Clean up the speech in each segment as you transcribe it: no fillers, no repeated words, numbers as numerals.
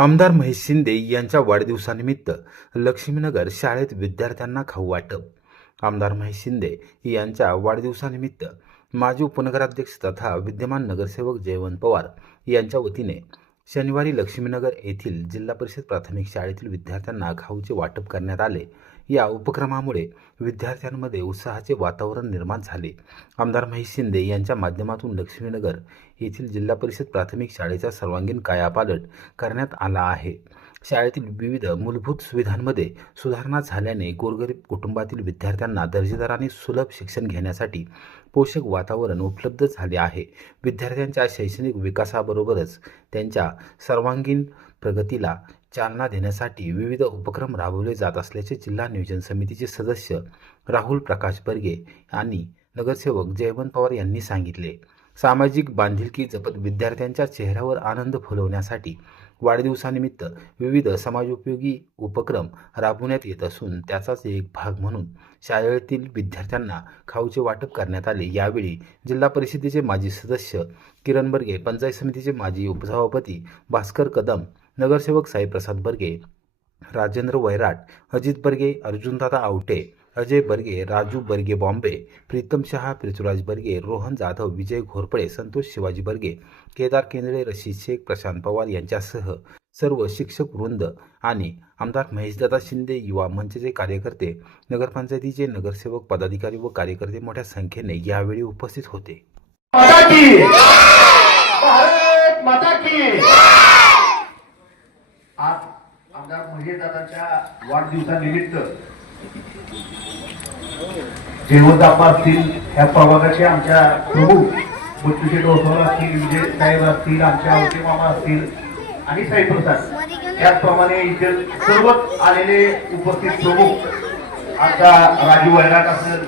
आमदार महेश शिंदे यांच्या वाढदिवसानिमित्त लक्ष्मीनगर शाळेत विद्यार्थ्यांना खाऊ वाटप. आमदार महेश शिंदे यांच्या वाढदिवसानिमित्त माजी उपनगराध्यक्ष तथा विद्यमान नगरसेवक जयवंत पवार यांच्या वतीने शनिवारी लक्ष्मीनगर येथील जिल्हा परिषद प्राथमिक शाळेतील विद्यार्थ्यांना खाऊचे वाटप करण्यात आले. या उपक्रमामुळे विद्यार्थ्यांमध्ये उत्साहाचे वातावरण निर्माण झाले. आमदार महेश शिंदे यांच्या माध्यमातून लक्ष्मीनगर येथील जिल्हा परिषद प्राथमिक शाळेचा सर्वांगीण कायापालट करण्यात आला आहे. शाळेतील विविध मूलभूत सुविधांमध्ये सुधारणा झाल्याने गोरगरीब कुटुंबातील विद्यार्थ्यांना दर्जेदार आणि सुलभ शिक्षण घेण्यासाठी पोषक वातावरण उपलब्ध झाले आहे. विद्यार्थ्यांच्या शैक्षणिक विकासाबरोबरच त्यांच्या सर्वांगीण प्रगतीला चालना देण्यासाठी विविध उपक्रम राबवले जात असल्याचे जिल्हा नियोजन समितीचे सदस्य राहुल प्रकाश बर्गे आणि नगरसेवक जयवंत पवार यांनी सांगितले. सामाजिक बांधिलकी जपत विद्यार्थ्यांच्या चेहऱ्यावर आनंद फुलवण्यासाठी वाढदिवसानिमित्त विविध समाजोपयोगी उपक्रम राबवण्यात येत असून त्याचाच एक भाग म्हणून शाळेतील विद्यार्थ्यांना खाऊचे वाटप करण्यात आले. यावेळी जिल्हा परिषदेचे माजी सदस्य किरण बर्गे, पंचायत समितीचे माजी उपसभापती भास्कर कदम, नगरसेवक साईप्रसाद बर्गे, राजेंद्र वैराट, अजित बर्गे, अर्जुनदादा आवटे, अजय बर्गे, राजू बर्गे बॉम्बे, प्रीतम शहा, पृथ्वीराज बर्गे, रोहन जाधव, विजय घोरपडे, संतोष शिवाजी बर्गे, केदार केंद्रे, रशीद शेख, प्रशांत पवार यांच्यासह सर्व शिक्षक वृंद आणि आमदार महेशदादा शिंदे युवा मंचचे कार्यकर्ते, नगरपंचायतीचे नगरसेवक, पदाधिकारी व कार्यकर्ते मोठ्या संख्येने यावेळी उपस्थित होते. आज आमदार महेशदादांच्या वाढदिवसानिमित्त जयवंत असतील, ह्या प्रभागाचे आमच्या प्रमुख बच्चूशेठ ओसवाल असतील, विजय साहेब असतील, आमच्या आवटे मामा असतील आणि साईप्रसाद, त्याचप्रमाणे इथे सर्वच आलेले उपस्थित प्रमुख, आमचा राजू वैराट असेल,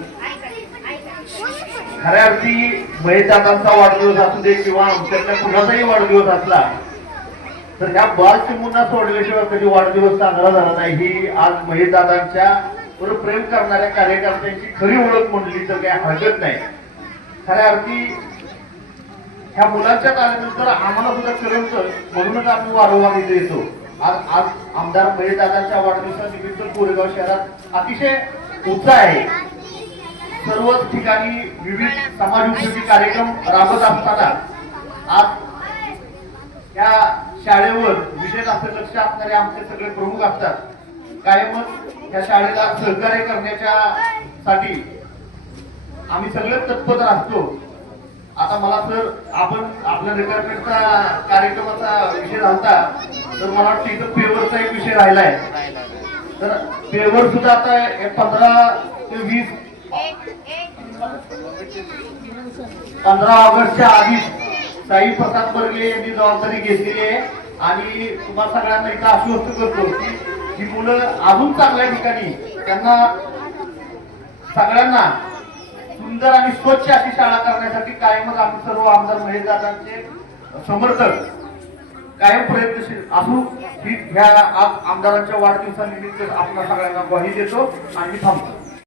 खऱ्या अर्थी महेशदादांचा वाढदिवस असू दे किंवा आमच्यातल्या कुणाचाही वाढदिवस असला तर ह्या बालचिमुंना सोडल्याशिवाय कधी वाढदिवस साजरा झाला नाही. ही आज महेशदादांच्या वर प्रेम करणाऱ्या कार्यकर्त्यांची खरी ओळख म्हणली तर काही हरकत नाही. खऱ्या अर्थी ह्या मुलांच्या काळानंतर आम्हाला सुद्धा करमतं, म्हणूनच आपण वारंवार इथे येतो. आज आमदार महेशदादांच्या वाढदिवसानिमित्त कोरेगाव शहरात अतिशय उत्साह आहे. सर्वच ठिकाणी विविध समाजोपयोगी कार्यक्रम राबत असताना आज या शाळेवर विशेष असं लक्ष असणारे आमचे सगळे प्रमुख असतात. कायमच या शाळेला सहकार्य करण्याच्या साठी आम्ही सगळे तत्पर असतो. आता मला सर आपण आपल्या रिटायरमेंटचा कार्यक्रमाचा विषय झाला तर मला वाटतं इथं पेवरचा एक विषय राहिलाय. तर पेवर सुद्धा आता 15 ते 15 ऑगस्टच्या आधीच साईप्रसाद बर्गे यांनी जबाबदारी घेतलेली आहे आणि तुम्हाला सगळ्यांना इथं आश्वस्त करतो की ही मुलं अजून चांगल्या ठिकाणी त्यांना सगळ्यांना सुंदर आणि स्वच्छ अशी शाळा करण्यासाठी कायमच आम्ही सर्व आमदार महेशदादांचे समर्थक कायम प्रयत्नशील असू ही ह्या आमदारांच्या वाढदिवसानिमित्त आपण सगळ्यांना ग्वाही देतो आणि थांबतो.